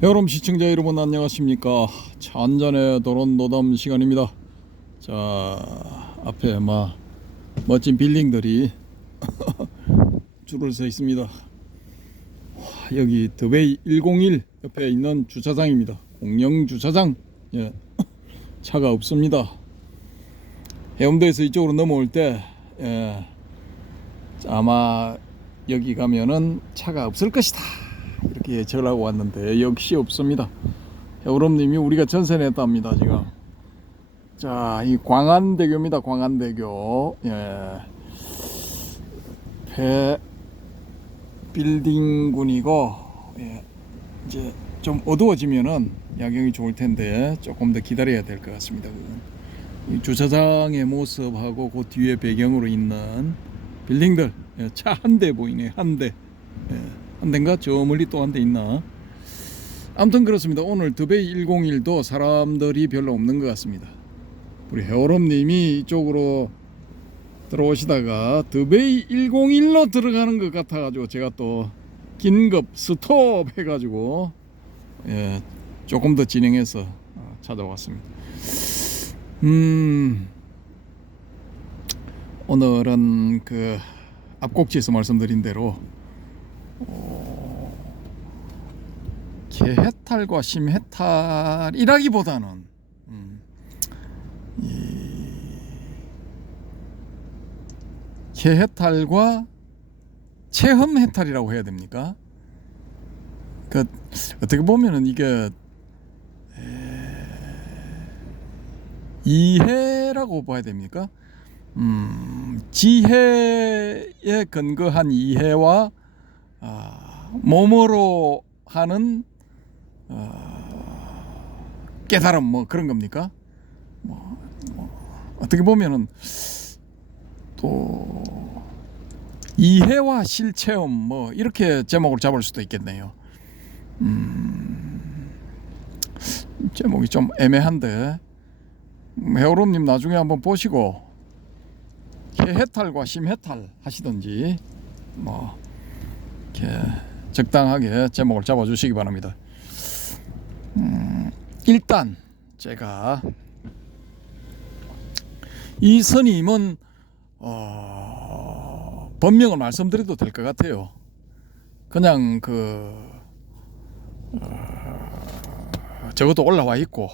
여러분 시청자 여러분 안녕하십니까. 차 한잔의 도론 노담 시간입니다. 자, 앞에 멋진 빌딩들이 줄을 서 있습니다. 여기 더베이 101 옆에 있는 주차장입니다. 공영 주차장. 예, 차가 없습니다. 해운대에서 이쪽으로 넘어올 때 아마 여기 가면은 차가 없을 것이다 이렇게 전하고 왔는데 역시 없습니다. 여러분님이 우리가 전세냈답니다 지금. 자, 이 광안대교입니다. 광안대교. 배 빌딩군이고, 이제 좀 어두워지면은 야경이 좋을 텐데 조금 더 기다려야 될 것 같습니다. 이 주차장의 모습하고 그 뒤에 배경으로 있는 빌딩들, 차 한 대 보이네. 한 대. 한 대인가? 저 멀리 또 한 대 있나? 아무튼 그렇습니다. 오늘 더베이 101도 사람들이 별로 없는 것 같습니다. 우리 해오롬님이 이쪽으로 들어오시다가 더베이 101로 들어가는 것 같아가지고 제가 또 긴급 스톱 해가지고 조금 더 진행해서 찾아왔습니다. 오늘은 그 앞곡지에서 말씀드린 대로 개해탈과 심해탈이라기보다는 개해탈과 체험해탈이라고 해야 됩니까? 그 어떻게 보면은 이게 이해라고 봐야 됩니까? 지혜에 근거한 이해와 몸으로 하는 깨달음 뭐 그런 겁니까? 어떻게 보면은 또 이해와 실체험 뭐 이렇게 제목을 잡을 수도 있겠네요. 제목이 좀 애매한데 해오롬님 나중에 한번 보시고 개해탈과 심해탈 하시든지 뭐 이렇게 적당하게 제목을 잡아주시기 바랍니다. 일단 제가 이 스님은 본명을 말씀드려도 될 것 같아요. 그냥 저것도 올라와 있고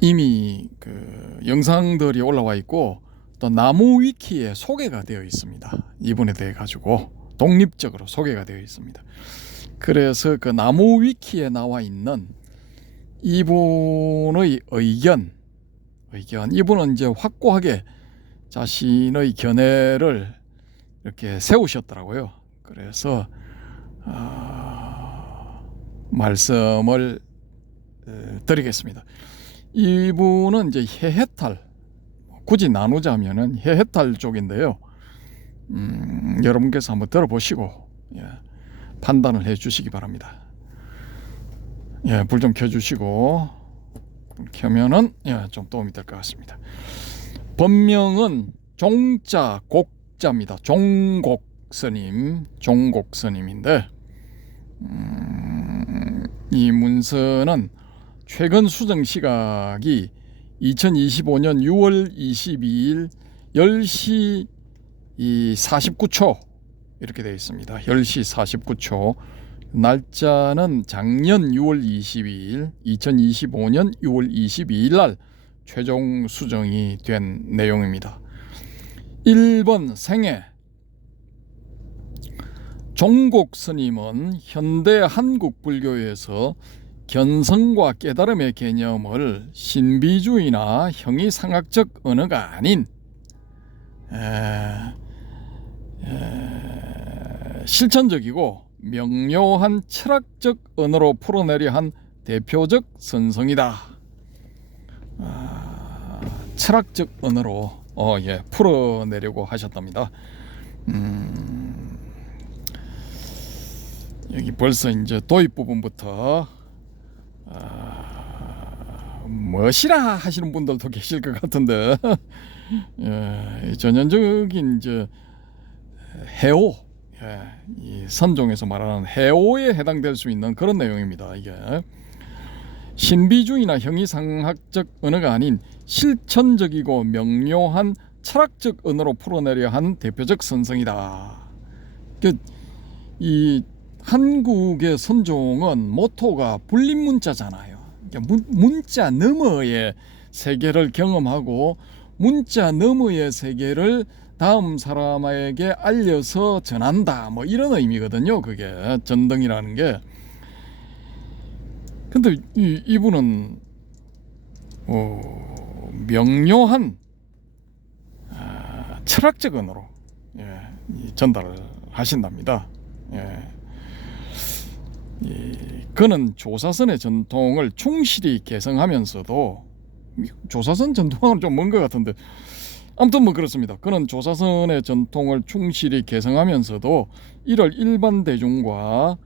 이미 그 영상들이 올라와 있고 또 나무 위키에 소개가 되어 있습니다. 이분에 대해 가지고 독립적으로 소개가 되어 있습니다. 그래서 그 나무 위키에 나와 있는 이분의 의견 이분은 이제 확고하게 자신의 견해를 이렇게 세우셨더라고요. 그래서 말씀을 드리겠습니다. 이분은 이제 해해탈, 굳이 나누자면은 해해탈 쪽인데요. 여러분께서 한번 들어보시고 판단을 해주시기 바랍니다. 불 좀 켜주시고 켜면은 좀 도움이 될 것 같습니다. 본명은 종자 곡자입니다. 종곡스님인데 이 문서는 최근 수정 시각이 2025년 6월 22일 10시 49초 이렇게 되어 있습니다. 10시 49초. 날짜는 작년 6월 22일 2025년 6월 22일 날 최종 수정이 된 내용입니다. 1번 생애. 종곡 스님은 현대 한국 불교에서 견성과 깨달음의 개념을 신비주의나 형이상학적 언어가 아닌 실천적이고 명료한 철학적 언어로 풀어내려 한 대표적 선성이다. 철학적 언어로 풀어내려고 하셨답니다. 여기 벌써 이제 도입 부분부터 멋이라 하시는 분들도 계실 것 같은데 전형적인 이제 해오 이 선종에서 말하는 해오에 해당될 수 있는 그런 내용입니다. 이게 신비주의나 형이상학적 언어가 아닌 실천적이고 명료한 철학적 언어로 풀어내려 한 대표적 선성이다. 이 한국의 선종은 모토가 불립문자잖아요. 문자 너머의 세계를 경험하고 문자 너머의 세계를 다음 사람에게 알려서 전한다, 뭐 이런 의미거든요. 그게 전등이라는 게. 근데 이분은 명료한 철학적 언어로 전달을 하신답니다. 그는 조사선의 전통을 충실히 개성하면서도, 조사선 전통은 좀 먼 것 같은데 아무튼 뭐 그렇습니다. 그는 조사선의 전통을 충실히 개성하면서도 이를 일반 대중과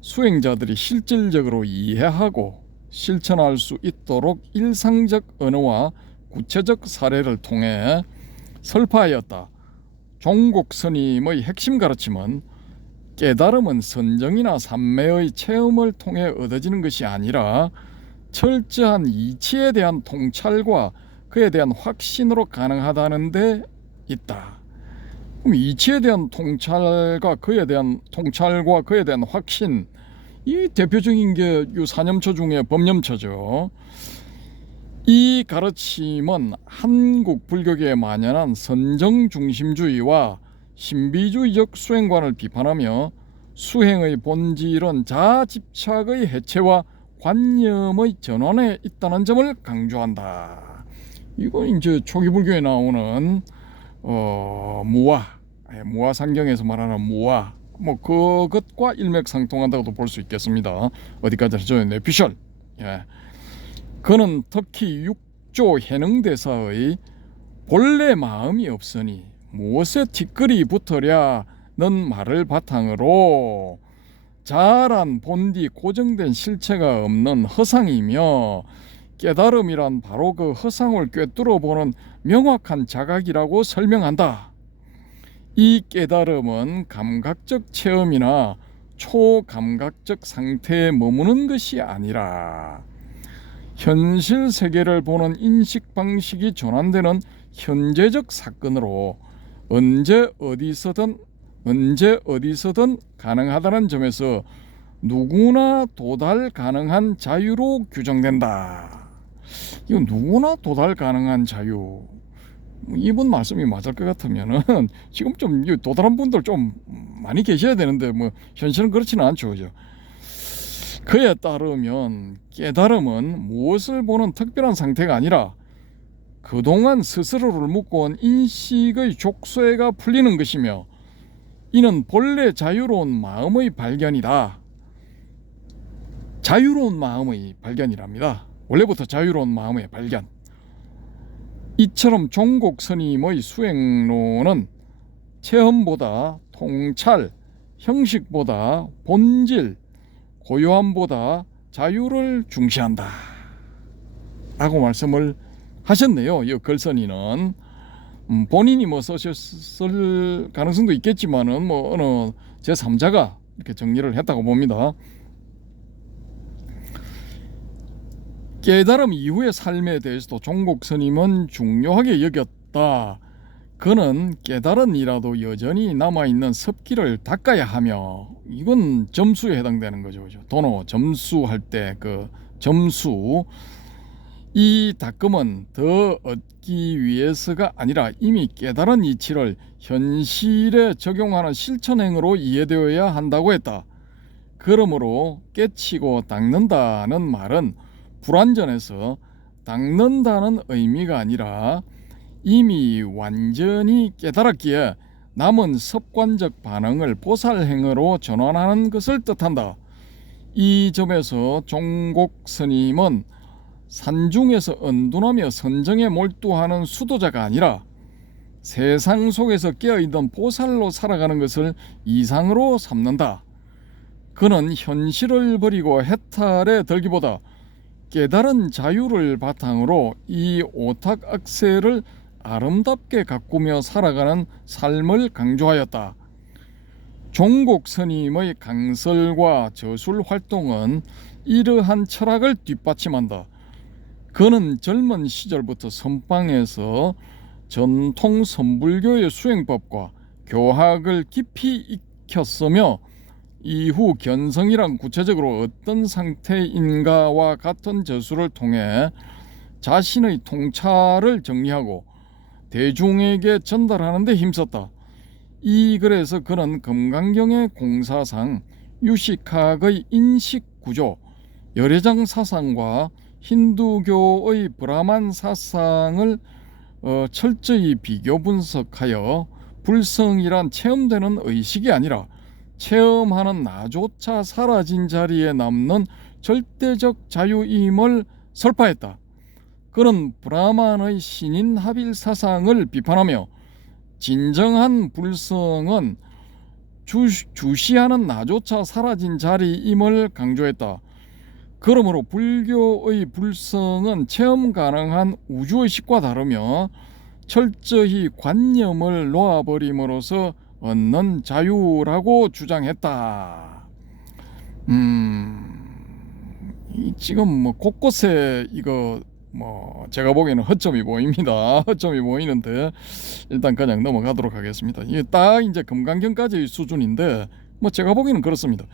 수행자들이 실질적으로 이해하고 실천할 수 있도록 일상적 언어와 구체적 사례를 통해 설파하였다. 종곡 스님의 핵심 가르침은 깨달음은 선정이나 삼매의 체험을 통해 얻어지는 것이 아니라 철저한 이치에 대한 통찰과 그에 대한 확신으로 가능하다는 데 있다. 그럼 이치에 대한 통찰과 그에 대한 확신, 이 대표적인 게 이 사념처 중에 법념처죠. 이 가르침은 한국 불교계에 만연한 선정 중심주의와 신비주의적 수행관을 비판하며 수행의 본질은 자아 집착의 해체와 관념의 전환에 있다는 점을 강조한다. 이거 이제 초기 불교에 나오는 무아 상경에서 말하는 무아, 뭐 그것과 일맥상통한다고도 볼 수 있겠습니다. 어디까지 하죠? 뇌피셜. 그는 특히 육조 해능대사의 본래 마음이 없으니 무엇에 티끌이 붙으랴는 말을 바탕으로 자아란 본디 고정된 실체가 없는 허상이며 깨달음이란 바로 그 허상을 꿰뚫어 보는 명확한 자각이라고 설명한다. 이 깨달음은 감각적 체험이나 초감각적 상태에 머무는 것이 아니라 현실 세계를 보는 인식 방식이 전환되는 현재적 사건으로 언제 어디서든 가능하다는 점에서 누구나 도달 가능한 자유로 규정된다. 이건 누구나 도달 가능한 자유, 이분 말씀이 맞을 것 같으면은 지금 좀 도달한 분들 좀 많이 계셔야 되는데 뭐 현실은 그렇지는 않죠, 그죠? 그에 따르면 깨달음은 무엇을 보는 특별한 상태가 아니라 그동안 스스로를 묶어온 인식의 족쇄가 풀리는 것이며 이는 본래 자유로운 마음의 발견이다. 자유로운 마음의 발견이랍니다. 원래부터 자유로운 마음의 발견. 이처럼 종곡 스님의 수행론은 체험보다 통찰, 형식보다 본질, 고요함보다 자유를 중시한다 라고 말씀을 하셨네요. 이 글쓴이는 본인이 뭐 쓰셨을 가능성도 있겠지만은 뭐 어느 제3자가 이렇게 정리를 했다고 봅니다. 깨달음 이후의 삶에 대해서도 종곡 스님은 중요하게 여겼다. 그는 깨달은 이라도 여전히 남아있는 습기를 닦아야 하며, 이건 점수에 해당되는 거죠. 도노 점수할 때 그 점수, 이 닦음은 더 얻기 위해서가 아니라 이미 깨달은 이치를 현실에 적용하는 실천행으로 이해되어야 한다고 했다. 그러므로 깨치고 닦는다는 말은 불완전해서 닦는다는 의미가 아니라 이미 완전히 깨달았기에 남은 습관적 반응을 보살행으로 전환하는 것을 뜻한다. 이 점에서 종곡 스님은 산중에서 은둔하며 선정에 몰두하는 수도자가 아니라 세상 속에서 깨어있는 보살로 살아가는 것을 이상으로 삼는다. 그는 현실을 버리고 해탈에 들기보다 깨달은 자유를 바탕으로 이 오탁악세를 아름답게 가꾸며 살아가는 삶을 강조하였다. 종곡 스님의 강설과 저술 활동은 이러한 철학을 뒷받침한다. 그는 젊은 시절부터 선방에서 전통 선불교의 수행법과 교학을 깊이 익혔으며 이후 견성이란 구체적으로 어떤 상태인가와 같은 저술을 통해 자신의 통찰을 정리하고 대중에게 전달하는 데 힘썼다. 이 글에서 그는 금강경의 공사상 유식학의 인식구조, 열애장 사상과 힌두교의 브라만 사상을 철저히 비교 분석하여 불성이란 체험되는 의식이 아니라 체험하는 나조차 사라진 자리에 남는 절대적 자유임을 설파했다. 그는 브라만의 신인합일 사상을 비판하며 진정한 불성은 주시하는 나조차 사라진 자리임을 강조했다. 그러므로 불교의 불성은 체험 가능한 우주의식과 다르며 철저히 관념을 놓아버림으로써 얻는 자유라고 주장했다. 지금 뭐 곳곳에 이거 뭐 제가 보기에는 허점이 보입니다. 허점이 보이는데 일단 그냥 넘어가도록 하겠습니다. 이게 딱 이제 금강경까지의 수준인데 뭐 제가 보기에는 그렇습니다.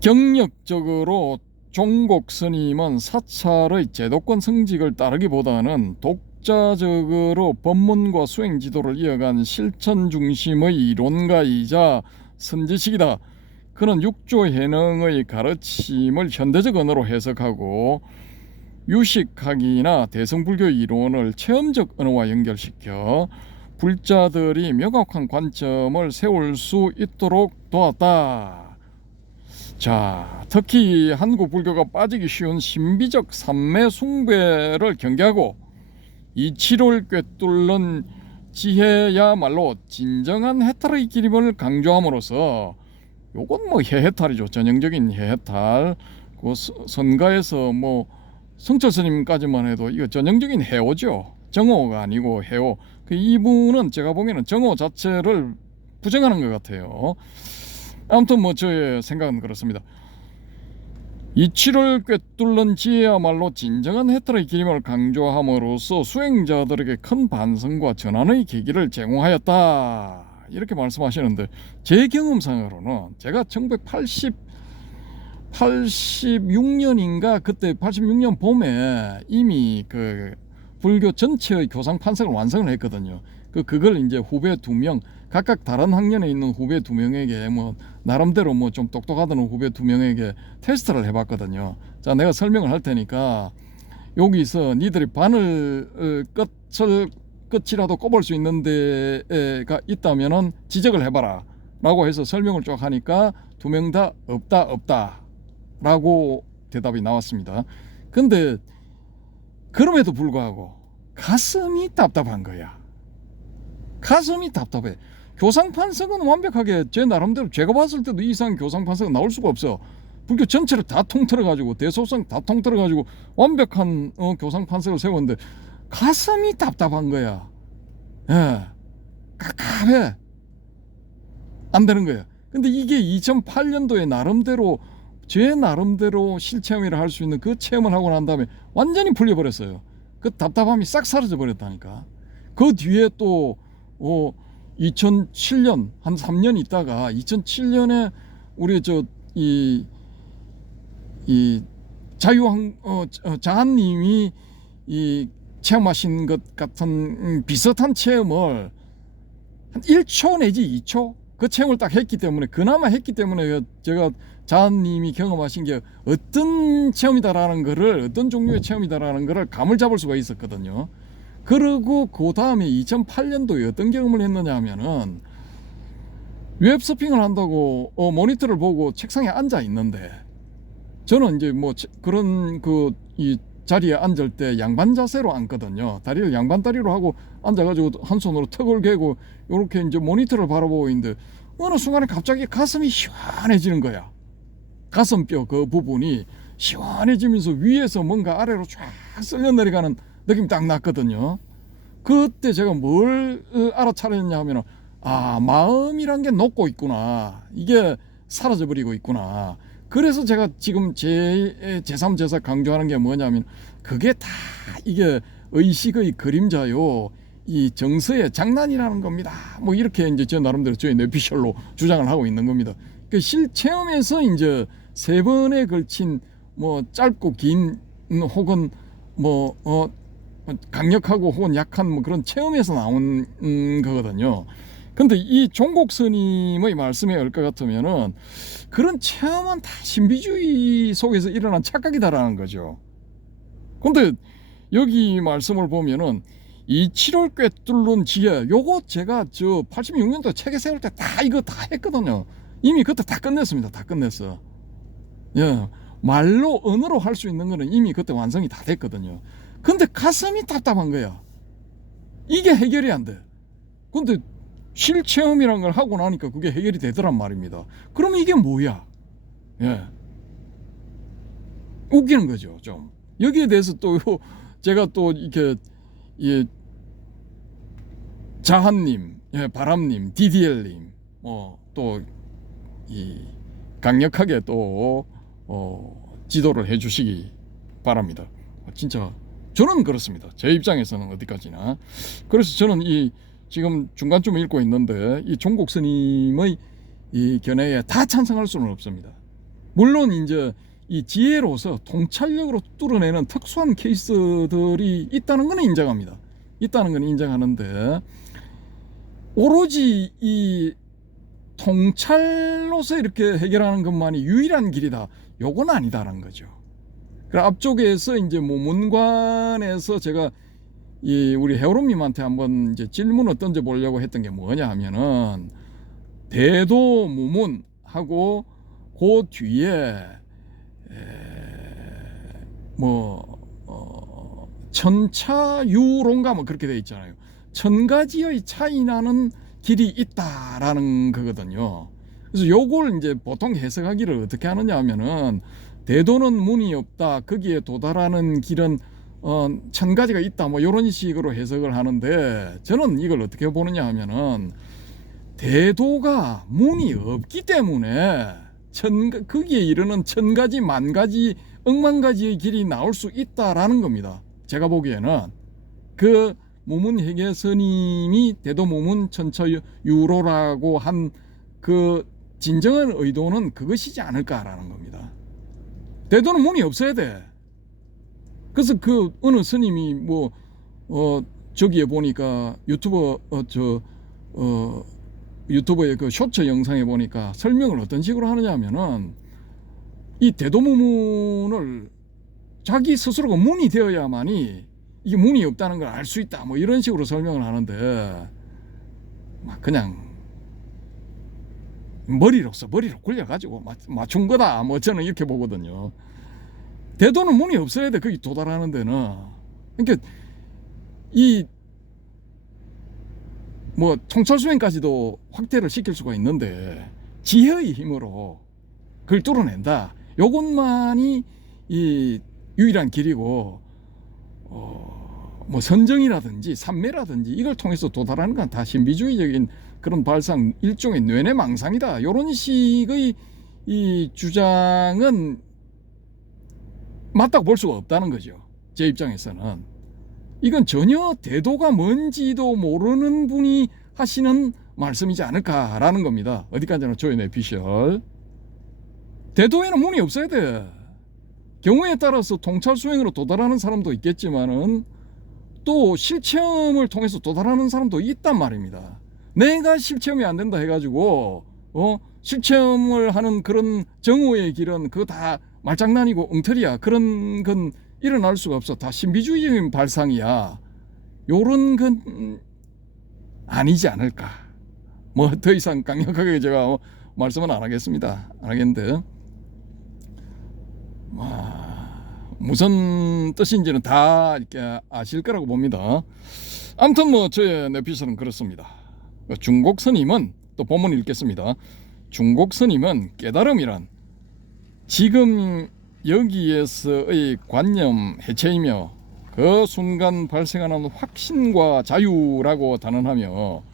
경력적으로 종곡 스님은 사찰의 제도권 성직을 따르기보다는 독자적으로 법문과 수행 지도를 이어간 실천 중심의 이론가이자 선지식이다. 그는 육조해능의 가르침을 현대적 언어로 해석하고 유식학이나 대성불교 이론을 체험적 언어와 연결시켜 불자들이 명확한 관점을 세울 수 있도록 도왔다. 자, 특히 한국 불교가 빠지기 쉬운 신비적 삼매 숭배를 경계하고 이치를 꿰뚫는 지혜야말로 진정한 해탈의 길임을 강조함으로써 요건 뭐 해해탈이죠. 전형적인 해해탈. 그 선가에서 뭐 성철 스님까지만 해도 이거 전형적인 해오죠. 정오가 아니고 해오. 이분은 제가 보기에는 정오 자체를 부정하는 것 같아요. 아무튼 뭐 저의 생각은 그렇습니다. 이치를 꿰뚫는 지혜야말로 진정한 해탈의 길임을 강조함으로써 수행자들에게 큰 반성과 전환의 계기를 제공하였다. 이렇게 말씀하시는데 제 경험상으로는 제가 1986년인가 그때 86년 봄에 이미 그 불교 전체의 교상 판석을 완성을 했거든요. 그걸 이제 후배 2명 각각 다른 학년에 있는 후배 2명에게 뭐 나름대로 뭐 좀 똑똑하다는 후배 2명에게 테스트를 해봤거든요. 자, 내가 설명을 할 테니까 여기서 니들이 바늘 끝이라도 꼽을 수 있는 데가 있다면은 지적을 해봐라 라고 해서 설명을 쭉 하니까 2명 다 없다 라고 대답이 나왔습니다. 근데 그럼에도 불구하고 가슴이 답답한 거야. 가슴이 답답해. 교상판석은 완벽하게 제 나름대로 제가 봤을 때도 이 이상 교상판석은 나올 수가 없어. 불교 전체를 다 통틀어가지고 대소성 다 통틀어가지고 완벽한 교상판석을 세웠는데 가슴이 답답한 거야. 예, 깝깝해. 안 되는 거야. 근데 이게 2008년도에 나름대로 제 나름대로 실체험이라 할 수 있는 그 체험을 하고 난 다음에 완전히 풀려버렸어요. 그 답답함이 싹 사라져 버렸다니까. 그 뒤에 또 2007년 한 3년 있다가 2007년에 우리 자한님이 이 체험하신 것 같은 비슷한 체험을 한 1초 내지 2초 그 체험을 딱 했기 때문에 그나마 했기 때문에 제가 자한님이 경험하신 게 어떤 체험이다라는 거를 어떤 종류의 체험이다라는 거를 감을 잡을 수가 있었거든요. 그리고 그 다음에 2008년도에 어떤 경험을 했느냐 하면은 웹서핑을 한다고 모니터를 보고 책상에 앉아 있는데 저는 이제 뭐 그런 이 자리에 앉을 때 양반 자세로 앉거든요. 다리를 양반 다리로 하고 앉아가지고 한 손으로 턱을 개고 이렇게 이제 모니터를 바라보고 있는데 어느 순간에 갑자기 가슴이 시원해지는 거야. 가슴뼈 그 부분이 시원해지면서 위에서 뭔가 아래로 쫙 쓸려 내려가는 느낌이 딱 났거든요. 그때 제가 뭘 알아차렸냐 하면 마음이란 게 녹고 있구나. 이게 사라져 버리고 있구나. 그래서 제가 지금 제 제3 제사 강조하는 게 뭐냐면 그게 다 이게 의식의 그림자요. 이 정서의 장난이라는 겁니다. 뭐 이렇게 이제 저 나름대로 저의 뇌피셜로 주장을 하고 있는 겁니다. 그 실체험에서 이제 3번에 걸친 뭐 짧고 긴 혹은 뭐 강력하고 혹은 약한 뭐 그런 체험에서 나온 거거든요. 근데 이 종곡 스님의 말씀에 올 것 같으면은 그런 체험은 다 신비주의 속에서 일어난 착각이다라는 거죠. 근데 여기 말씀을 보면은 이 7월 꿰뚫는 지혜 요거 제가 저 86년도 책에 세울 때 다 이거 다 했거든요. 이미 그때 다 끝냈습니다. 다 끝냈어. 예. 말로 언어로 할 수 있는 거는 이미 그때 완성이 다 됐거든요. 근데 가슴이 답답한 거야. 이게 해결이 안 돼. 근데 실체험이란 걸 하고 나니까 그게 해결이 되더란 말입니다. 그러면 이게 뭐야? 예. 웃기는 거죠, 좀. 여기에 대해서 또 제가 또 이렇게 자한님, 바람님, DDL님, 또 이 강력하게 또 지도를 해주시기 바랍니다. 진짜 저는 그렇습니다. 제 입장에서는 어디까지나. 그래서 저는 이 지금 중간쯤 읽고 있는데 이 종곡 스님의 이 견해에 다 찬성할 수는 없습니다. 물론 이제 이 지혜로서 통찰력으로 뚫어내는 특수한 케이스들이 있다는 건 인정합니다. 있다는 건 인정하는데 오로지 이 통찰로서 이렇게 해결하는 것만이 유일한 길이다. 요건 아니다라는 거죠. 그 앞쪽에서 이제 뭐 문관에서 제가 이 우리 해오롬님한테 한번 이제 질문을 던져 보려고 했던 게 뭐냐 하면은 대도무문하고 그 뒤에 천차유론가 뭐 그렇게 돼 있잖아요. 1000가지의 차이 나는 길이 있다라는 거거든요. 그래서 요걸 이제 보통 해석하기를 어떻게 하느냐 하면은 대도는 문이 없다. 거기에 도달하는 길은 1000가지가 있다. 뭐 이런 식으로 해석을 하는데 저는 이걸 어떻게 보느냐 하면은 대도가 문이 없기 때문에 거기에 이르는 1000가지, 10,000가지, 억만 가지의 길이 나올 수 있다라는 겁니다. 제가 보기에는 그 무문회계 스님이 대도무문 천처유로라고 한 그 진정한 의도는 그것이지 않을까라는 겁니다. 대도는 문이 없어야 돼. 그래서 그 어느 스님이 뭐 저기에 보니까 유튜버의 그 쇼츠 영상에 보니까 설명을 어떤 식으로 하느냐 하면은 이 대도무문을 자기 스스로가 문이 되어야만이 이게 문이 없다는 걸 알 수 있다 뭐 이런 식으로 설명을 하는데 그냥 머리로 굴려가지고 맞춘 거다 뭐 저는 이렇게 보거든요. 대도는 문이 없어야 돼. 거기 도달하는 데는. 그러니까 이 뭐 통찰수행까지도 확대를 시킬 수가 있는데 지혜의 힘으로 그걸 뚫어낸다. 요것만이 이 유일한 길이고 뭐 선정이라든지 삼매라든지 이걸 통해서 도달하는 건 다 신비주의적인 그런 발상, 일종의 뇌내망상이다. 이런 식의 이 주장은 맞다고 볼 수가 없다는 거죠. 제 입장에서는. 이건 전혀 대도가 뭔지도 모르는 분이 하시는 말씀이지 않을까라는 겁니다. 어디까지나 저의 뇌피셜. 대도에는 문이 없어야 돼. 경우에 따라서 통찰 수행으로 도달하는 사람도 있겠지만은 또 실체험을 통해서 도달하는 사람도 있단 말입니다. 내가 실체험이 안 된다 해가지고 실체험을 하는 그런 정오의 길은 그거 다 말장난이고 엉터리야. 그런 건 일어날 수가 없어. 다 신비주의적인 발상이야. 요런 건 아니지 않을까. 뭐 더 이상 강력하게 제가 말씀은 안 하겠습니다. 안 하겠는데 무슨 뜻인지는 다 이렇게 아실 거라고 봅니다. 아무튼 뭐 저의 뇌피셜은 그렇습니다. 중곡 스님은 또 본문 읽겠습니다. 중곡 스님은 깨달음이란 지금 여기에서의 관념 해체이며 그 순간 발생하는 확신과 자유라고 단언하며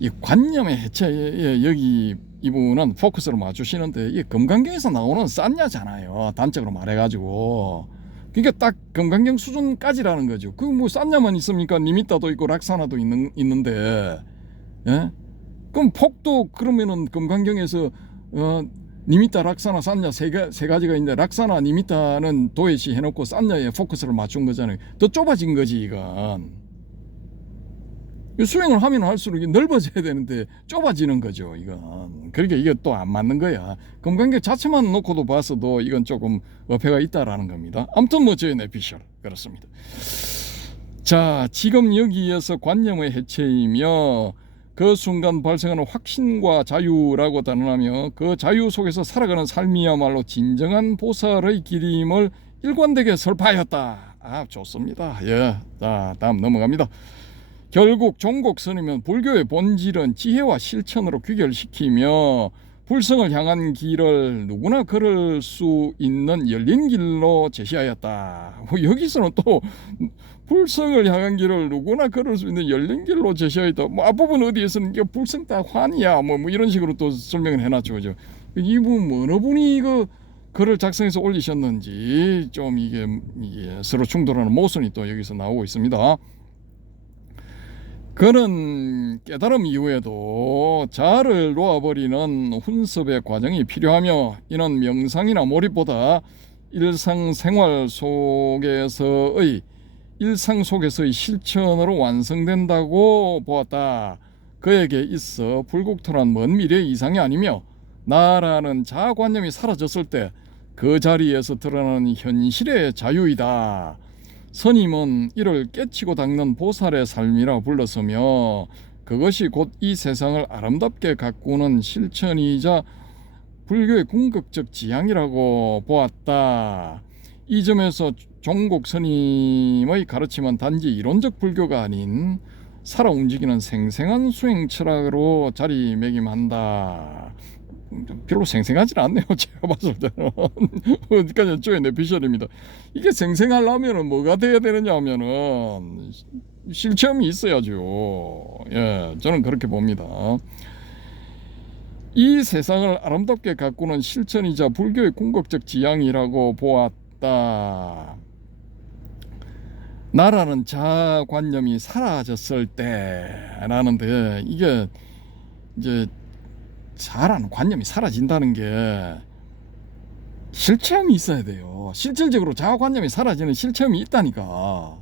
이 관념의 해체에 여기 이분은 포커스를 맞추시는데 이 금강경에서 나오는 싼냐잖아요. 단적으로 말해가지고. 그러니까 딱 금강경 수준까지라는 거죠. 그 뭐 싼냐만 있습니까? 니미타도 있고 락사나도 있는데, 예? 그럼 폭도 그러면은 금강경에서 니미타, 락사나, 싼냐 세 가지가 있는데 락사나, 니미타는 도외시 해놓고 싼냐에 포커스를 맞춘 거잖아요. 더 좁아진 거지 이건. 수행을 하면 할수록 넓어져야 되는데 좁아지는 거죠 이건. 그러니까 이게 또 안 맞는 거야. 금강경 자체만 놓고도 봤어도 이건 조금 어폐가 있다라는 겁니다. 아무튼 뭐 저의 내피셜 그렇습니다. 자, 지금 여기에서 관념의 해체이며 그 순간 발생하는 확신과 자유라고 단언하며 그 자유 속에서 살아가는 삶이야말로 진정한 보살의 길임을 일관되게 설파하였다. 아, 좋습니다. 예, 자, 다음 넘어갑니다. 결국 종곡선이면 불교의 본질은 지혜와 실천으로 귀결시키며 불성을 향한 길을 누구나 걸을 수 있는 열린 길로 제시하였다. 여기서는 또 불성을 향한 길을 누구나 걸을 수 있는 열린 길로 제시하였다. 뭐 앞부분 어디에서는 이게 불성 다 환이야 뭐 이런 식으로 또 설명을 해놨죠. 그죠? 이분 어느 분이 이거 글을 작성해서 올리셨는지 좀 이게 서로 충돌하는 모순이 또 여기서 나오고 있습니다. 그는 깨달음 이후에도 자아를 놓아버리는 훈습의 과정이 필요하며 이는 명상이나 몰입보다 일상생활 속에서의 실천으로 완성된다고 보았다. 그에게 있어 불국토란 먼 미래 이상이 아니며 나라는 자아관념이 사라졌을 때 그 자리에서 드러나는 현실의 자유이다. 선임은 이를 깨치고 닦는 보살의 삶이라 불렀으며 그것이 곧 이 세상을 아름답게 가꾸는 실천이자 불교의 궁극적 지향이라고 보았다. 이 점에서 종곡 스님의 가르침은 단지 이론적 불교가 아닌 살아 움직이는 생생한 수행 철학으로 자리매김한다. 별로 생생하진 않네요. 제가 봤을 때는. 그러니까 저의 내피셜입니다. 이게 생생하려면 뭐가 돼야 되느냐 하면은 실체험이 있어야죠. 예, 저는 그렇게 봅니다. 이 세상을 아름답게 가꾸는 실천이자 불교의 궁극적 지향이라고 보았다. 나라는 자아관념이 사라졌을 때라는데 이게 이제 자아라는 관념이 사라진다는 게 실체험이 있어야 돼요. 실질적으로 자아관념이 사라지는 실체험이 있다니까.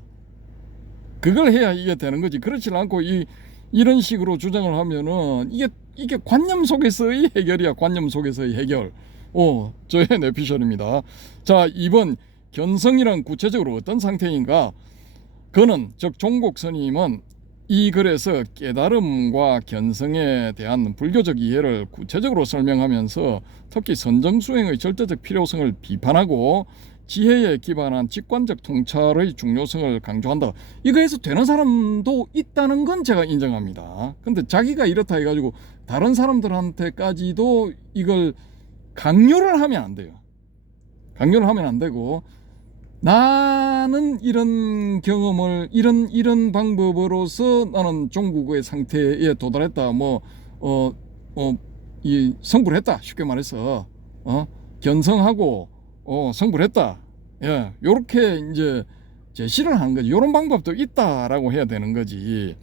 그걸 해야 이게 되는 거지. 그렇지 않고 이런 식으로 주장을 하면은 이게 관념 속에서의 해결이야. 관념 속에서의 해결. 저의 내피셜입니다. 자, 2번 견성이란 구체적으로 어떤 상태인가? 그는 즉 종곡 스님은 이 글에서 깨달음과 견성에 대한 불교적 이해를 구체적으로 설명하면서 특히 선정수행의 절대적 필요성을 비판하고 지혜에 기반한 직관적 통찰의 중요성을 강조한다. 이거에서 되는 사람도 있다는 건 제가 인정합니다. 근데 자기가 이렇다 해가지고 다른 사람들한테까지도 이걸 강요를 하면 안 돼요. 강요를 하면 안 되고 나는 이런 경험을 이런 방법으로서 나는 종국의 상태에 도달했다. 이 성불을 했다. 쉽게 말해서 견성하고 성불을 했다. 예, 요렇게 이제 제시를 하는 거지. 요런 방법도 있다라고 해야 되는 거지.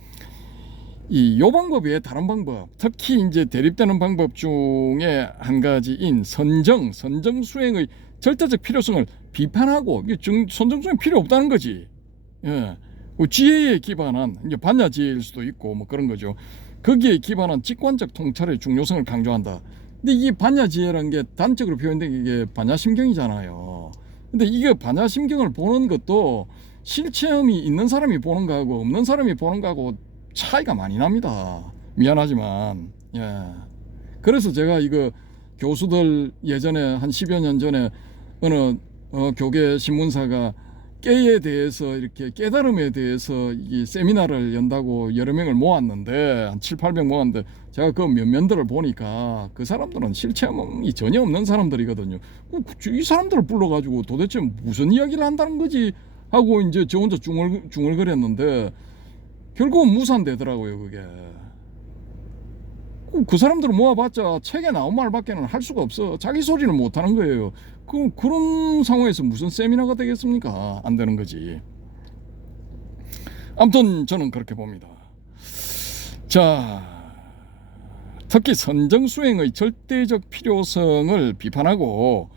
요 방법 외에 다른 방법, 특히 이제 대립되는 방법 중에 한 가지인 선정 수행의 절대적 필요성을 비판하고 선정 수행 필요 없다는 거지. 예, 지혜에 기반한 이제 반야지혜일 수도 있고 뭐 그런 거죠. 거기에 기반한 직관적 통찰의 중요성을 강조한다. 근데 이 반야지혜라는 게 단적으로 표현된 게 반야심경이잖아요. 근데 이게 반야심경을 보는 것도 실체험이 있는 사람이 보는 거하고 없는 사람이 보는 거하고 차이가 많이 납니다. 미안하지만. 예. 그래서 제가 이거 교수들 예전에 한 10여 년 전에 어느 교계 신문사가 깨에 대해서 이렇게 깨달음에 대해서 이 세미나를 연다고 여러 명을 모았는데 한 7, 8명 모았는데 제가 그 면면들을 보니까 그 사람들은 실체험이 전혀 없는 사람들이거든요. 이 사람들을 불러가지고 도대체 무슨 이야기를 한다는 거지 하고 이제 저 혼자 중얼거렸는데 결국은 무산되더라고요. 그게 그 사람들을 모아봤자 책에 나온 말밖에는 할 수가 없어. 자기 소리를 못 하는 거예요. 그런 상황에서 무슨 세미나가 되겠습니까? 안 되는 거지. 아무튼 저는 그렇게 봅니다. 자, 특히 선정 수행의 절대적 필요성을 비판하고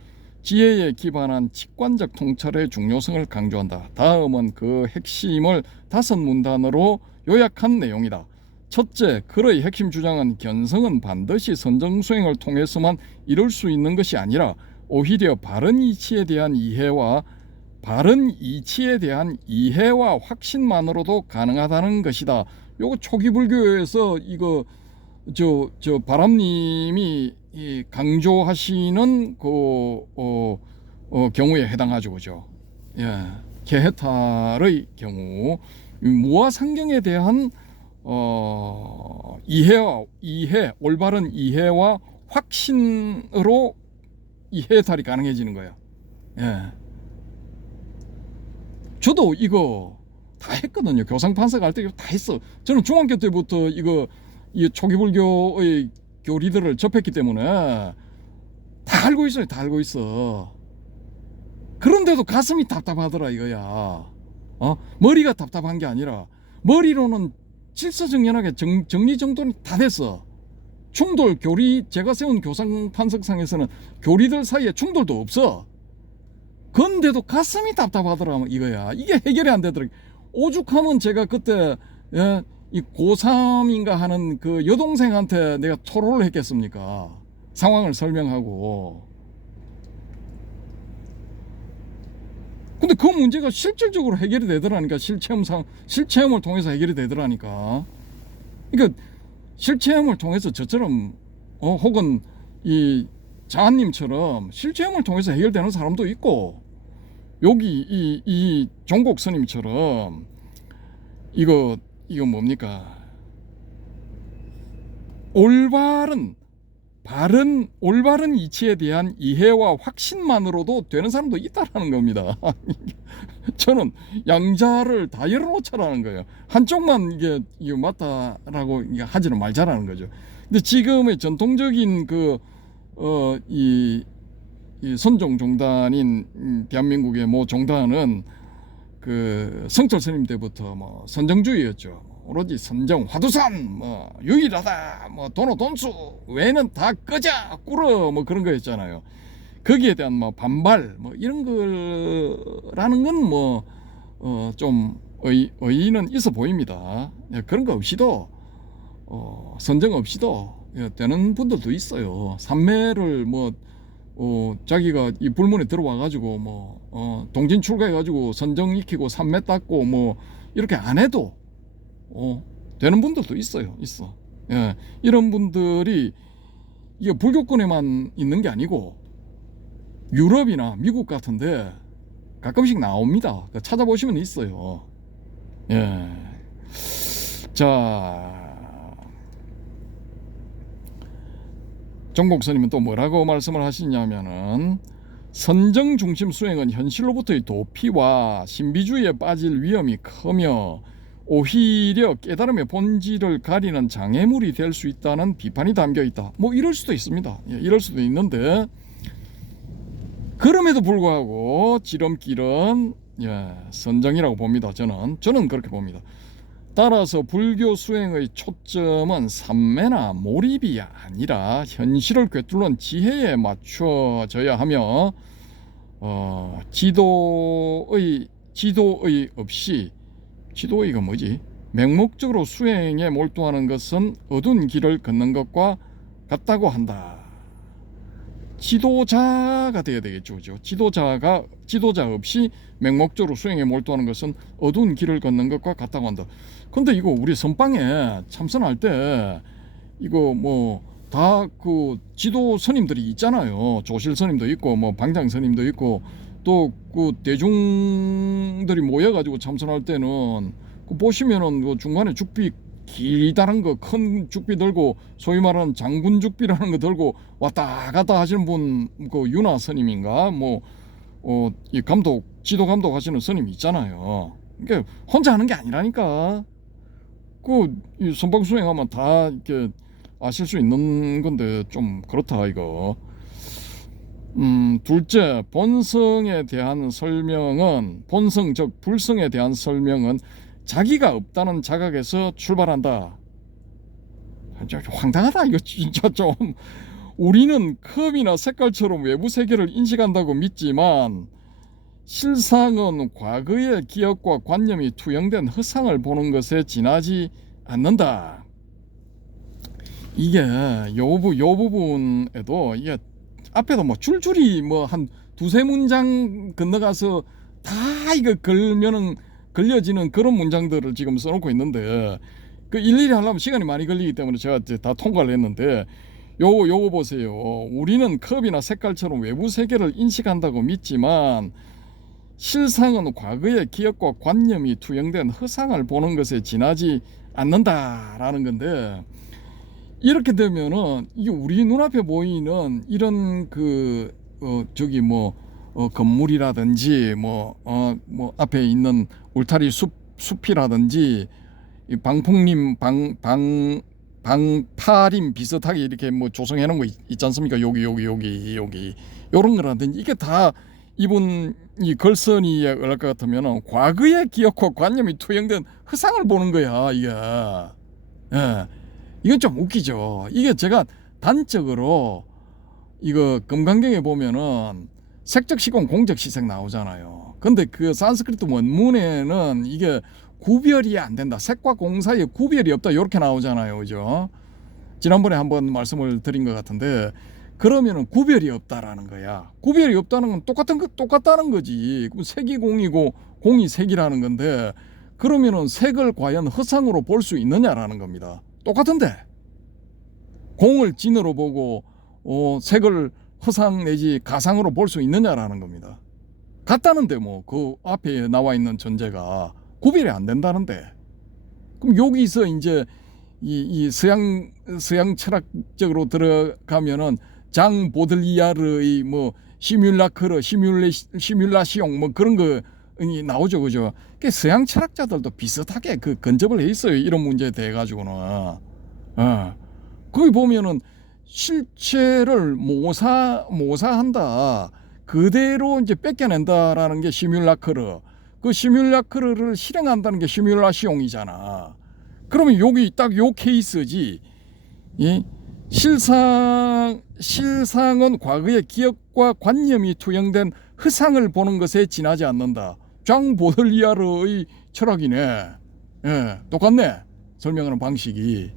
지혜에 기반한 직관적 통찰의 중요성을 강조한다. 다음은 그 핵심을 5문단으로 요약한 내용이다. 첫째, 그의 핵심 주장은 견성은 반드시 선정 수행을 통해서만 이룰 수 있는 것이 아니라 오히려 바른 이치에 대한 이해와 확신만으로도 가능하다는 것이다. 요거 초기 불교에서 이거 저 바람님이 강조하시는 경우에 해당하죠, 그죠? 예, 개해탈의 경우 무아상경에 대한 올바른 이해와 확신으로 이 해탈이 가능해지는 거야. 예. 저도 이거 다 했거든요. 교상판사 갈 때 다 했어. 저는 중학교 때부터 이 초기불교의 교리들을 접했기 때문에 다 알고 있어요. 다 알고 있어. 그런데도 가슴이 답답하더라 이거야. 머리가 답답한 게 아니라 머리로는 질서정연하게 정리정돈이 다 됐어. 제가 세운 교상판석상에서는 교리들 사이에 충돌도 없어. 그런데도 가슴이 답답하더라 이거야. 이게 해결이 안 되더라. 오죽하면 제가 그때 이 고3인가 하는 그 여동생한테 내가 토로를 했겠습니까? 상황을 설명하고. 근데 그 문제가 실질적으로 해결이 되더라니까. 실체험을 통해서 해결이 되더라니까. 그러니까 실체험을 통해서 저처럼 혹은 이 자한님처럼 실체험을 통해서 해결되는 사람도 있고, 여기 이 종곡 스님처럼 이거 뭡니까? 올바른 이치에 대한 이해와 확신만으로도 되는 사람도 있다라는 겁니다. 저는 양자를 다 열어놓자라는 거예요. 한쪽만 이게 맞다라고 하지는 말자라는 거죠. 근데 지금의 전통적인 이 선종 종단인 대한민국의 모 종단은 그 성철 스님 때부터 뭐 선정주의였죠. 오로지 선정, 화두산, 뭐 유일하다, 뭐 돈수 외에는 다 끄자, 꿇어, 뭐 그런 거였잖아요. 거기에 대한 뭐 반발, 뭐 이런 거라는 건 뭐 좀 의의는 있어 보입니다. 그런 거 없이도 선정 없이도 되는 분들도 있어요. 삼매를 자기가 이 불문에 들어와 가지고 동진 출가해 가지고 선정 익히고 삼매 닦고 뭐 이렇게 안 해도 되는 분들도 있어. 예, 이런 분들이 이게 불교권에만 있는 게 아니고 유럽이나 미국 같은데 가끔씩 나옵니다. 찾아보시면 있어요. 예. 자, 종곡 스님은 또 뭐라고 말씀을 하시냐면은, 선정 중심 수행은 현실로부터의 도피와 신비주의에 빠질 위험이 크며 오히려 깨달음의 본질을 가리는 장애물이 될 수 있다는 비판이 담겨 있다. 뭐 이럴 수도 있습니다. 이럴 수도 있는데, 그럼에도 불구하고 지름길은 선정이라고 봅니다. 저는 그렇게 봅니다. 따라서 불교 수행의 초점은 삼매나 몰입이 아니라 현실을 꿰뚫는 지혜에 맞춰져야 하며, 지도의가 뭐지? 맹목적으로 수행에 몰두하는 것은 어두운 길을 걷는 것과 같다고 한다. 지도자가 되어야 되겠죠, 그죠? 지도자 없이 맹목적으로 수행에 몰두하는 것은 어두운 길을 걷는 것과 같다고 한다. 근데 이거 우리 선방에 참선할 때 이거 다 그 지도 스님들이 있잖아요. 조실 스님도 있고 방장 스님도 있고, 또 그 대중들이 모여가지고 참선할 때는 보시면은 그 중간에 죽비 길다란 거, 큰 죽비 들고, 소위 말하는 장군 죽비라는 거 들고 왔다 갔다 하시는 분, 그 윤화 스님인가 이 지도 감독 하시는 스님이 있잖아요. 그러니까 혼자 하는 게 아니라니까. 이 선방 수행하면 다 이렇게 아실 수 있는 건데 좀 그렇다 이거. 둘째, 본성에 대한 설명은 본성 즉 불성에 대한 설명은 자기가 없다는 자각에서 출발한다. 황당하다 이거 진짜 좀. 우리는 컵이나 색깔처럼 외부 세계를 인식한다고 믿지만 실상은 과거의 기억과 관념이 투영된 허상을 보는 것에 지나지 않는다. 이게 요 부분에도 이게 앞에도 뭐 줄줄이 뭐 한 두세 문장 건너가서 다 이거 걸려지는 그런 문장들을 지금 써놓고 있는데 그 일일이 하려면 시간이 많이 걸리기 때문에 제가 이제 다 통과를 했는데 요거 보세요. 우리는 컵이나 색깔처럼 외부 세계를 인식한다고 믿지만 실상은 과거의 기억과 관념이 투영된 허상을 보는 것에 지나지 않는다라는 건데, 이렇게 되면은 이게 우리 눈앞에 보이는 이런 저기 건물이라든지 뭐 앞에 있는 울타리 숲이라든지 이 방풍림 방파림 비슷하게 이렇게 뭐 조성해 놓은 거 있지 않습니까? 여기 요런 거라든지 이게 다 이분이 걸선이에 의할 것 같으면 과거의 기억과 관념이 투영된 허상을 보는 거야 이게. 예, 이건 좀 웃기죠. 이게 제가 단적으로 이거 금강경에 보면은 색적 시공 공적 시색 나오잖아요. 근데 그 산스크리트 원문에는 이게 구별이 안 된다, 색과 공 사이에 구별이 없다 이렇게 나오잖아요, 그죠? 지난번에 한번 말씀을 드린 것 같은데, 그러면은 구별이 없다라는 거야. 구별이 없다는 건 똑같다는 거지. 색이 공이고 공이 색이라는 건데, 그러면은 색을 과연 허상으로 볼 수 있느냐라는 겁니다. 똑같은데 공을 진으로 보고 색을 허상 내지 가상으로 볼 수 있느냐라는 겁니다. 같다는데 뭐 그 앞에 나와 있는 전제가 구별이 안 된다는데, 그럼 여기서 이제 이 서양 철학적으로 들어가면은 장 보들리아르의 뭐 시뮬라시옹 뭐 그런 거 나오죠, 그죠? 그 서양 철학자들도 비슷하게 그 근접을 해 있어요, 이런 문제에 대해 가지고는. 거기 보면은 실체를 모사한다, 그대로 이제 뺏겨낸다라는 게 시뮬라크르, 그 시뮬라크르를 실행한다는 게 시뮬라시옹이잖아. 그러면 여기 딱 요 케이스지. 예? 실상은 과거의 기억과 관념이 투영된 허상을 보는 것에 지나지 않는다. 장 보들리아르의 철학이네. 예, 똑같네, 설명하는 방식이.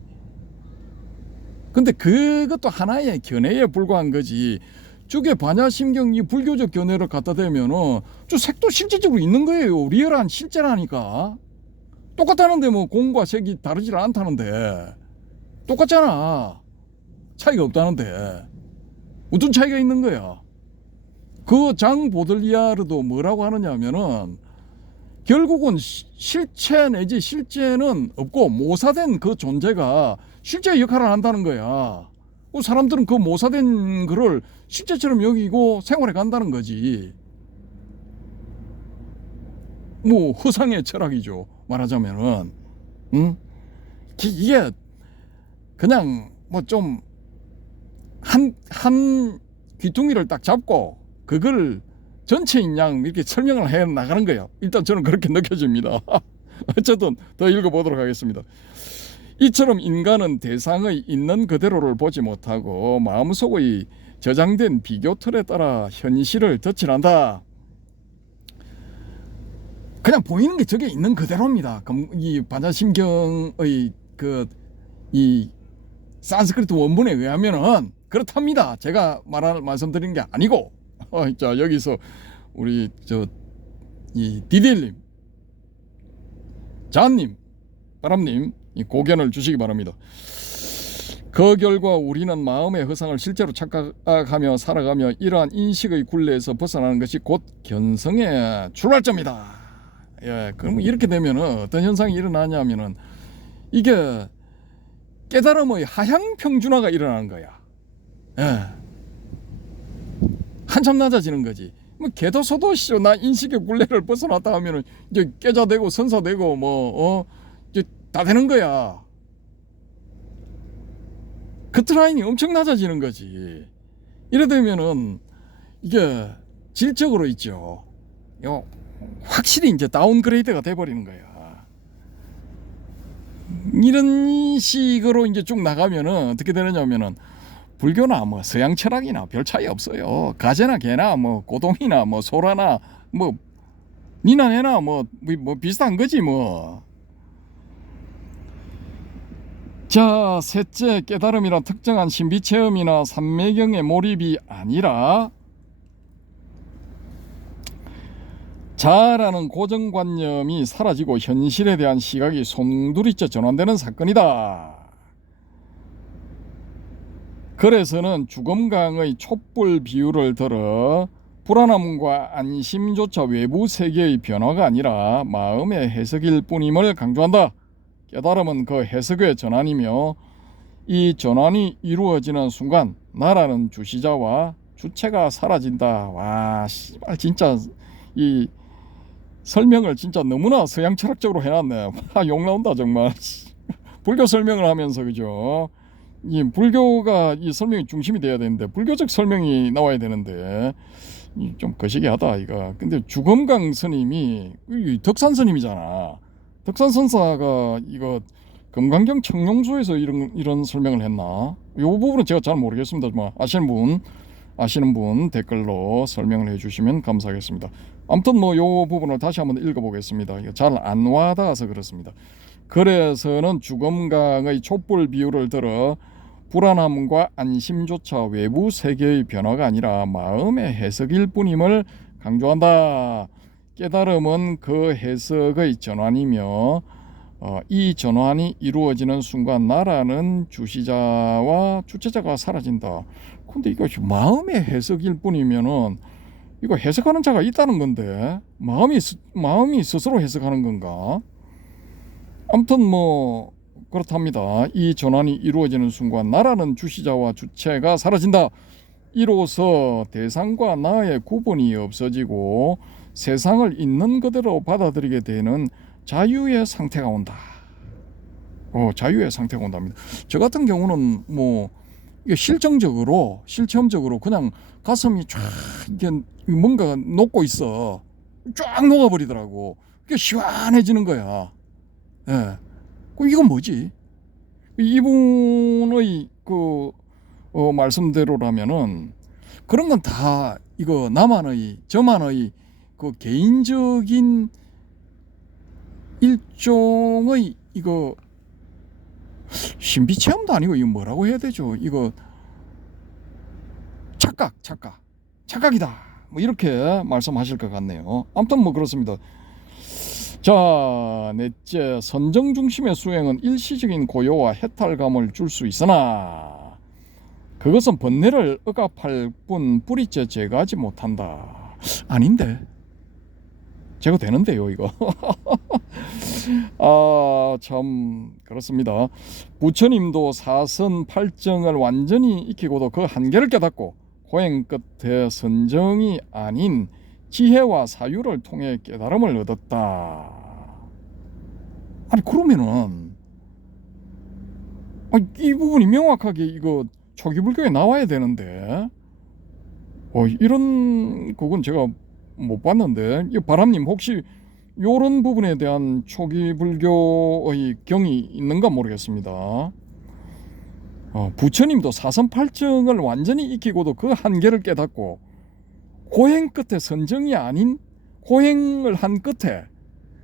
근데 그것도 하나의 견해에 불과한 거지. 저게 반야심경 이 불교적 견해를 갖다 대면은 저 색도 실질적으로 있는 거예요. 리얼한 실제라니까. 똑같다는데 뭐 공과 색이 다르질 않다는데, 똑같잖아. 차이가 없다는데 무슨 차이가 있는 거야? 그 장 보들리아르도 뭐라고 하느냐 하면은 결국은 실체 내지 실제는 없고 모사된 그 존재가 실제 역할을 한다는 거야. 사람들은 그 모사된 거를 실제처럼 여기고 생활해 간다는 거지. 뭐 허상의 철학이죠, 말하자면은. 응? 이게 그냥 뭐 좀 한 귀퉁이를 딱 잡고 그걸 전체인 양 이렇게 설명을 해 나가는 거예요. 일단 저는 그렇게 느껴집니다. 어쨌든 더 읽어보도록 하겠습니다. 이처럼 인간은 대상의 있는 그대로를 보지 못하고 마음속의 저장된 비교 틀에 따라 현실을 덧칠한다. 그냥 보이는 게 저게 있는 그대로입니다. 이 반야심경의 이 산스크리트 원문에 의하면은 그렇답니다. 제가 말씀드린 게 아니고. 자, 여기서 우리 이 디딜님, 잔님, 바람님 이 고견을 주시기 바랍니다. 그 결과 우리는 마음의 허상을 실제로 착각하며 살아가며 이러한 인식의 굴레에서 벗어나는 것이 곧 견성의 출발점이다. 예, 그럼 이렇게 되면은 어떤 현상이 일어나냐면은 이게 깨달음의 하향 평준화가 일어나는 거야. 예. 한참 낮아지는 거지. 뭐 개도소도 나 인식의 굴레를 벗어났다 하면은 이제 깨자되고 선사되고 이제 다 되는 거야. 커트라인이 엄청 낮아지는 거지. 이래 되면은 이게 질적으로 있죠. 확실히 이제 다운그레이드가 돼버리는 거야. 이런 식으로 이제 쭉 나가면은 어떻게 되느냐면은 불교나 뭐 서양 철학이나 별 차이 없어요. 가재나 개나 뭐 고동이나 뭐 소라나 뭐 니나 내나 뭐 비슷한 거지 뭐. 자, 셋째, 깨달음이란 특정한 신비체험이나 삼매경의 몰입이 아니라 자아라는 고정관념이 사라지고 현실에 대한 시각이 송두리째 전환되는 사건이다. 그래서는 죽음강의 촛불 비유를 들어 불안함과 안심조차 외부 세계의 변화가 아니라 마음의 해석일 뿐임을 강조한다. 깨달음은 그 해석의 전환이며 이 전환이 이루어지는 순간 나라는 주시자와 주체가 사라진다. 와, 씨발 진짜 이 설명을 진짜 너무나 서양 철학적으로 해놨네. 욕 나온다 정말. 불교 설명을 하면서 그죠? 이 불교가 이 설명이 중심이 돼야 되는데 불교적 설명이 나와야 되는데 좀 거시기하다 이거. 근데 주검강 스님이 덕산 스님이잖아. 덕산 선사가 이거 금강경 청룡수에서 이런 설명을 했나? 이 부분은 제가 잘 모르겠습니다만 아시는 분 댓글로 설명을 해주시면 감사하겠습니다. 아무튼 뭐 이 부분을 다시 한번 읽어보겠습니다. 잘 안 와닿아서 그렇습니다. 그래서는 주검강의 촛불 비유를 들어 불안함과 안심조차 외부 세계의 변화가 아니라 마음의 해석일 뿐임을 강조한다. 깨달음은 그 해석의 전환이며 이 전환이 이루어지는 순간 나라는 주시자와 주체자가 사라진다. 근데 이거 마음의 해석일 뿐이면은 이거 해석하는 자가 있다는 건데 마음이 스스로 해석하는 건가? 아무튼 뭐 그렇답니다. 이 전환이 이루어지는 순간 나라는 주시자와 주체가 사라진다. 이로써 대상과 나의 구분이 없어지고 세상을 있는 그대로 받아들이게 되는 자유의 상태가 온다. 자유의 상태가 온답니다. 저 같은 경우는 뭐 이게 실체험적으로 그냥 가슴이 쫙 이게 뭔가 녹고 있어. 쫙 녹아버리더라고. 그게 시원해지는 거야. 예. 이건 뭐지? 이분의 말씀대로라면은 그런 건 다 이거 저만의 그 개인적인 일종의 이거 신비 체험도 아니고 이거 뭐라고 해야 되죠? 이거 착각이다. 뭐 이렇게 말씀하실 것 같네요. 아무튼 뭐 그렇습니다. 자, 넷째, 선정 중심의 수행은 일시적인 고요와 해탈감을 줄 수 있으나 그것은 번뇌를 억압할 뿐 뿌리째 제거하지 못한다. 아닌데 제거되는데요 이거. 참 그렇습니다. 부처님도 사선 팔정을 완전히 익히고도 그 한계를 깨닫고 고행 끝에 선정이 아닌 지혜와 사유를 통해 깨달음을 얻었다. 아니 그러면은 이 부분이 명확하게 이거 초기 불교에 나와야 되는데 이런 그건 제가 못 봤는데 이 바람님 혹시 이런 부분에 대한 초기 불교의 경이 있는가 모르겠습니다. 부처님도 사선팔정을 완전히 익히고도 그 한계를 깨닫고 고행을 한 끝에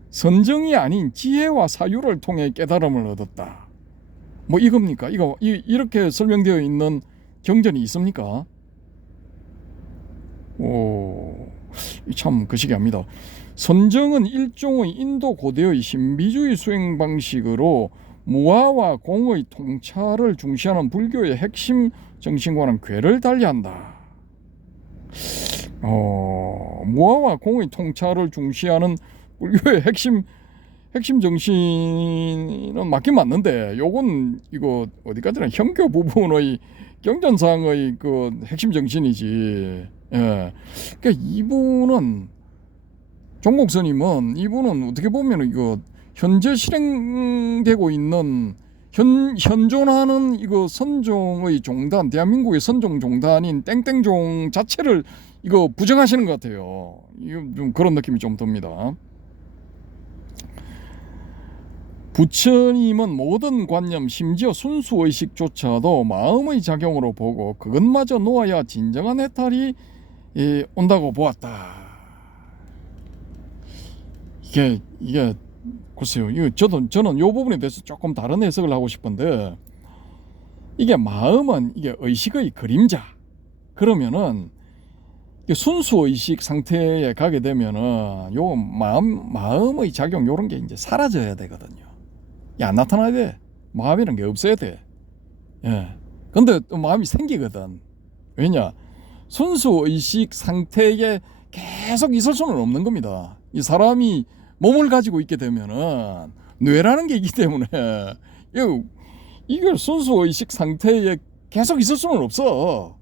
선정이 아닌 지혜와 사유를 통해 깨달음을 얻었다. 뭐 이겁니까? 이렇게 설명되어 있는 경전이 있습니까? 참 거시기합니다. 선정은 일종의 인도 고대의 신비주의 수행 방식으로 무아와 공의 통찰을 중시하는 불교의 핵심 정신과는 궤를 달리한다. 무아와 공의 통찰을 중시하는 불교의 핵심 정신은 맞긴 맞는데 요건 이거 어디까지나 현교 부분의 경전상의 그 핵심 정신이지. 예. 그러니까 이분은 종국 스님은 이분은 어떻게 보면 이거 현재 실행되고 있는 현존하는 이거 선종의 종단, 대한민국의 선종 종단인 땡땡종 자체를 이거 부정하시는 것 같아요. 이거 좀 그런 느낌이 좀 듭니다. 부처님은 모든 관념, 심지어 순수의식조차도 마음의 작용으로 보고 그것마저 놓아야 진정한 해탈이 온다고 보았다. 이게 글쎄요. 저는 이 부분에 대해서 조금 다른 해석을 하고 싶은데, 이게 마음은 이게 의식의 그림자. 그러면은 순수의식 상태에 가게 되면은 요 마음의 작용 요런 게 이제 사라져야 되거든요. 안 나타나야 돼. 마음이란 게 없어야 돼. 예. 근데 또 마음이 생기거든. 왜냐? 순수의식 상태에 계속 있을 수는 없는 겁니다. 이 사람이 몸을 가지고 있게 되면은 뇌라는 게 있기 때문에 이걸 순수의식 상태에 계속 있을 수는 없어.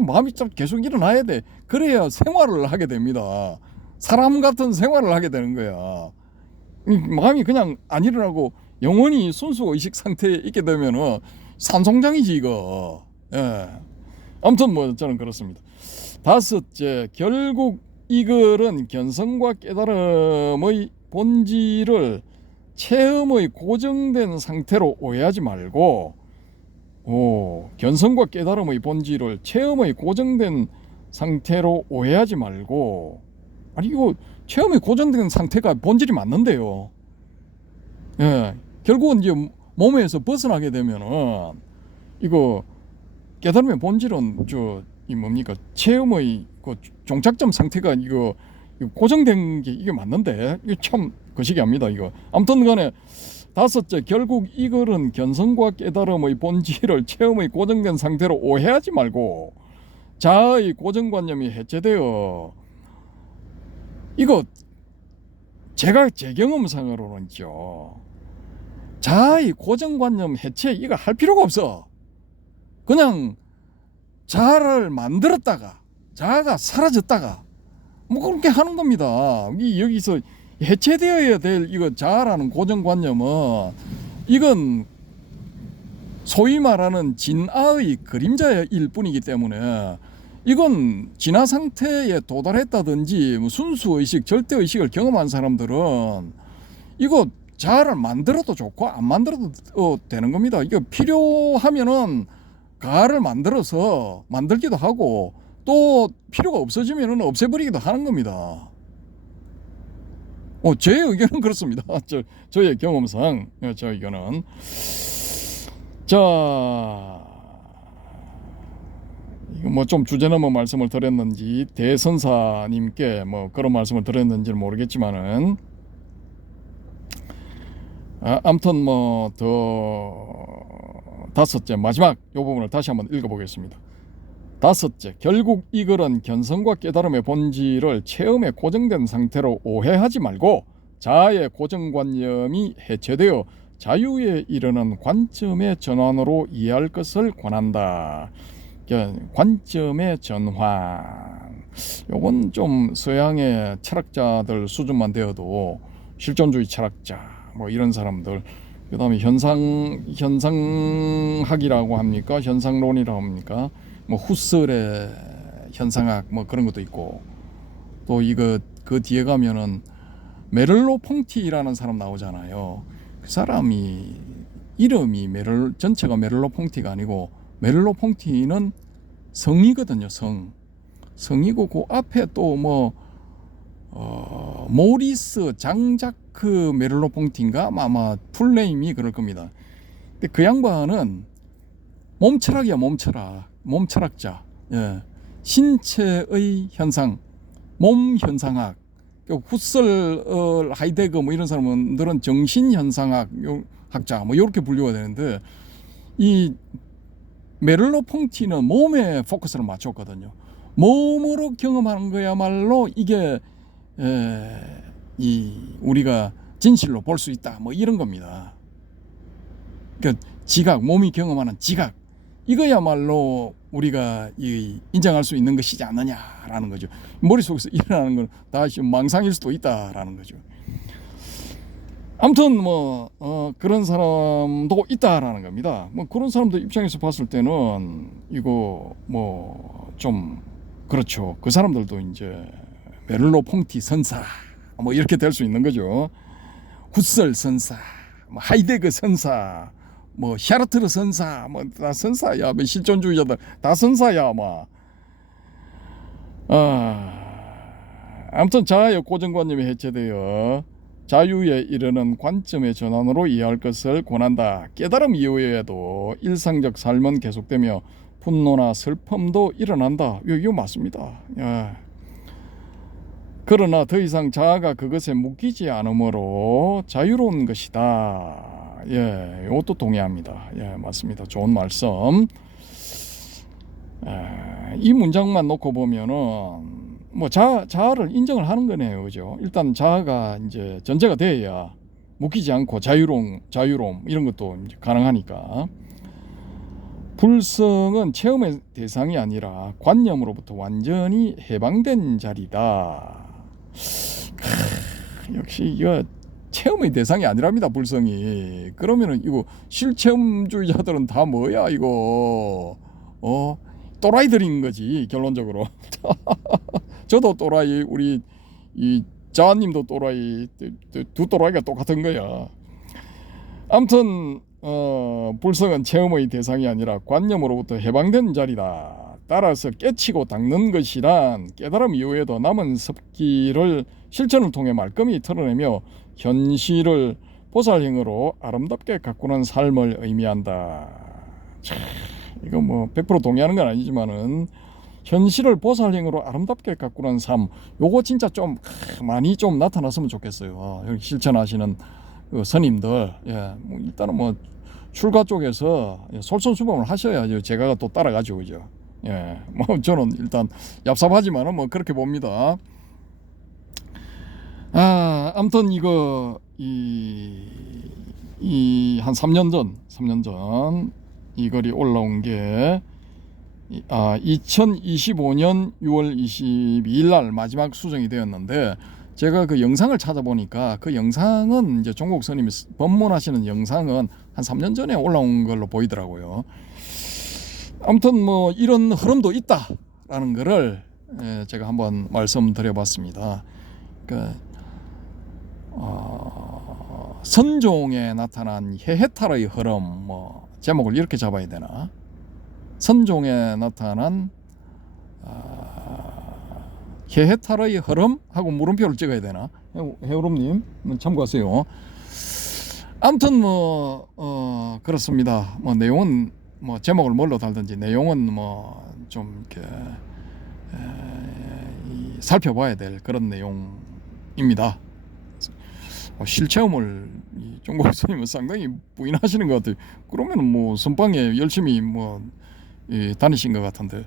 마음이 좀 계속 일어나야 돼. 그래야 생활을 하게 됩니다. 사람 같은 생활을 하게 되는 거야. 마음이 그냥 안 일어나고 영원히 순수의식 상태에 있게 되면은 산송장이지 이거. 예. 아무튼 뭐 저는 그렇습니다. 다섯째, 결국 이 글은 견성과 깨달음의 본질을 체험의 고정된 상태로 오해하지 말고, 견성과 깨달음의 본질을 체험의 고정된 상태로 오해하지 말고, 아니 이거 체험의 고정된 상태가 본질이 맞는데요. 예, 결국은 이제 몸에서 벗어나게 되면은 이거 깨달음의 본질은 이 뭡니까, 체험의 그 종착점 상태가 이거 고정된 게 이게 맞는데, 이거 참 거시기합니다 이거. 아무튼간에 다섯째, 결국 이 글은 견성과 깨달음의 본질을 체험의 고정된 상태로 오해하지 말고 자아의 고정관념이 해체되어, 이거 제가 제 경험상으로는요, 자아의 고정관념 해체 이거 할 필요가 없어. 그냥 자아를 만들었다가 자아가 사라졌다가 뭐 그렇게 하는 겁니다. 여기서 해체되어야 될 이거 자아라는 고정관념은 이건 소위 말하는 진아의 그림자일 뿐이기 때문에, 이건 진아 상태에 도달했다든지 뭐 순수의식, 절대의식을 경험한 사람들은 이거 자아를 만들어도 좋고 안 만들어도 되는 겁니다. 이거 필요하면은 가를 만들어서 만들기도 하고, 또 필요가 없어지면은 없애버리기도 하는 겁니다. 제 의견은 그렇습니다. 저의 경험상 저 의견은. 자, 이거 뭐 좀 주제넘어 말씀을 드렸는지 대선사님께 뭐 그런 말씀을 드렸는지는 모르겠지만은, 아무튼 뭐 다섯째, 마지막 이 부분을 다시 한번 읽어보겠습니다. 다섯째, 결국 이 글은 견성과 깨달음의 본질을 체험에 고정된 상태로 오해하지 말고 자아의 고정관념이 해체되어 자유에 이르는 관점의 전환으로 이해할 것을 권한다. 관점의 전환. 요건 좀 서양의 철학자들 수준만 되어도, 실존주의 철학자 뭐 이런 사람들, 그 다음에 현상학이라고 합니까? 현상론이라고 합니까? 뭐 후설의 현상학 뭐 그런 것도 있고, 또 이거 그 뒤에 가면은 메를로 퐁티라는 사람 나오잖아요. 그 사람이 이름이 전체가 메를로 퐁티가 아니고, 메를로 퐁티는 성이거든요. 성이고 그 앞에 또 뭐 모리스 장자크 메를로 퐁티인가 아마 풀네임이 그럴 겁니다. 근데 그 양반은 몸철학이야. 몸철학자. 예. 신체의 현상, 몸 현상학. 후설, 하이데거 뭐 이런 사람들은 정신 현상학 학자 뭐 이렇게 분류가 되는데, 이 메를로 퐁티는 몸에 포커스를 맞췄거든요. 몸으로 경험하는 거야말로 이게 우리가 진실로 볼 수 있다 뭐 이런 겁니다. 그러니까 지각, 몸이 경험하는 지각, 이거야말로 우리가 인정할 수 있는 것이지 않느냐라는 거죠. 머릿속에서 일어나는 건 다 망상일 수도 있다라는 거죠. 아무튼 그런 사람도 있다라는 겁니다. 뭐 그런 사람들 입장에서 봤을 때는 이거 뭐 좀 그렇죠. 그 사람들도 이제 메를로 퐁티 선사 뭐 이렇게 될 수 있는 거죠. 후설 선사, 뭐 하이데거 선사, 뭐 샤르트르 선사, 뭐 다 선사야. 뭐 실존주의자들 다 선사야, 뭐. 아무튼 자아의 고정관념이 해체되어 자유에 이르는 관점의 전환으로 이해할 것을 권한다. 깨달음 이후에도 일상적 삶은 계속되며 분노나 슬픔도 일어난다. 이거 맞습니다. 예. 그러나 더 이상 자아가 그것에 묶이지 않으므로 자유로운 것이다. 예, 이것도 동의합니다. 예, 맞습니다. 좋은 말씀. 이 문장만 놓고 보면은 뭐 자아를 인정을 하는 거네요, 그죠? 일단 자아가 이제 전제가 돼야 묶이지 않고 자유로움 이런 것도 이제 가능하니까. 불성은 체험의 대상이 아니라 관념으로부터 완전히 해방된 자리다. 역시 이거 체험의 대상이 아니랍니다, 불성이. 그러면은 이거 실체험주의자들은 다 뭐야 이거? 또라이들인 거지 결론적으로. 저도 또라이, 우리 이 자님도 또라이, 두 또라이가 똑같은 거야. 아무튼 불성은 체험의 대상이 아니라 관념으로부터 해방된 자리다. 따라서 깨치고 닦는 것이란 깨달음 이후에도 남은 습기를 실천을 통해 말끔히 털어내며 현실을 보살행으로 아름답게 가꾸는 삶을 의미한다. 참, 이거 뭐 100% 동의하는 건 아니지만은 현실을 보살행으로 아름답게 가꾸는 삶, 요거 진짜 좀 많이 좀 나타났으면 좋겠어요. 여기 실천하시는 그 스님들, 예, 뭐 일단은 뭐 출가 쪽에서 솔선수범을 하셔야죠. 제가 또 따라가죠, 그죠? 예, 뭐 저는 일단 얍삽하지만은 뭐 그렇게 봅니다. 아무튼 이거 한 3년 전 이 글이 올라온 게 2025년 6월 22일 날 마지막 수정이 되었는데, 제가 그 영상을 찾아보니까 그 영상은 이제 종국 스님이 법문하시는 영상은 한 3년 전에 올라온 걸로 보이더라고요. 아무튼 뭐 이런 흐름도 있다라는 거를 제가 한번 말씀드려봤습니다. 그러니까 선종에 나타난 해해탈의 흐름, 뭐 제목을 이렇게 잡아야 되나? 선종에 나타난 해해탈의 흐름 하고 물음표를 찍어야 되나? 해오름님 참고하세요. 아무튼 뭐 그렇습니다. 뭐 내용은 뭐 제목을 뭘로 달든지 내용은 뭐 좀 이렇게 살펴봐야 될 그런 내용입니다. 실체험을 종국 스님은 상당히 부인하시는 것 같아요. 그러면 뭐 선방에 열심히 뭐 다니신 것 같은데,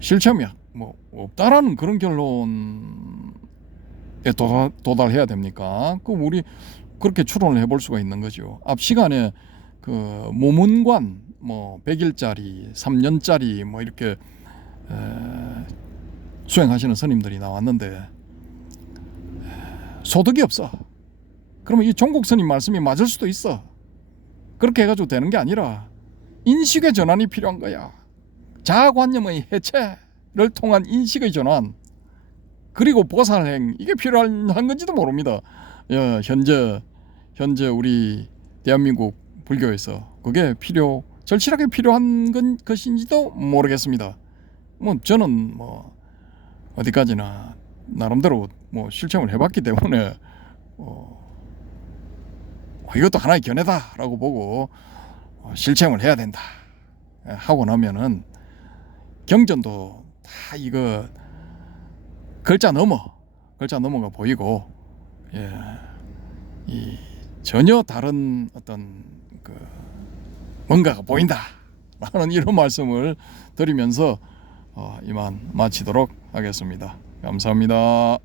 실체험이 뭐 없다라는 그런 결론에 도달해야 됩니까? 그 우리 그렇게 추론을 해볼 수가 있는 거죠. 앞 시간에 그 모문관 뭐 100일짜리 3년짜리 뭐 이렇게 수행하시는 스님들이 나왔는데 소득이 없어. 그러면 이 종국 스님 말씀이 맞을 수도 있어. 그렇게 해가지고 되는 게 아니라 인식의 전환이 필요한 거야. 자아관념의 해체를 통한 인식의 전환, 그리고 보살행, 이게 필요한 건지도 모릅니다. 현재 우리 대한민국 불교에서 그게 절실하게 필요한 것인지도 모르겠습니다. 뭐 저는 뭐 어디까지나 나름대로 뭐 실천을 해봤기 때문에 이것도 하나의 견해다라고 보고 실천을 해야 된다 하고 나면은 경전도 다 이거 글자 넘어가 보이고, 이 전혀 다른 어떤 그 뭔가가 보인다라는 이런 말씀을 드리면서 이만 마치도록 하겠습니다. 감사합니다.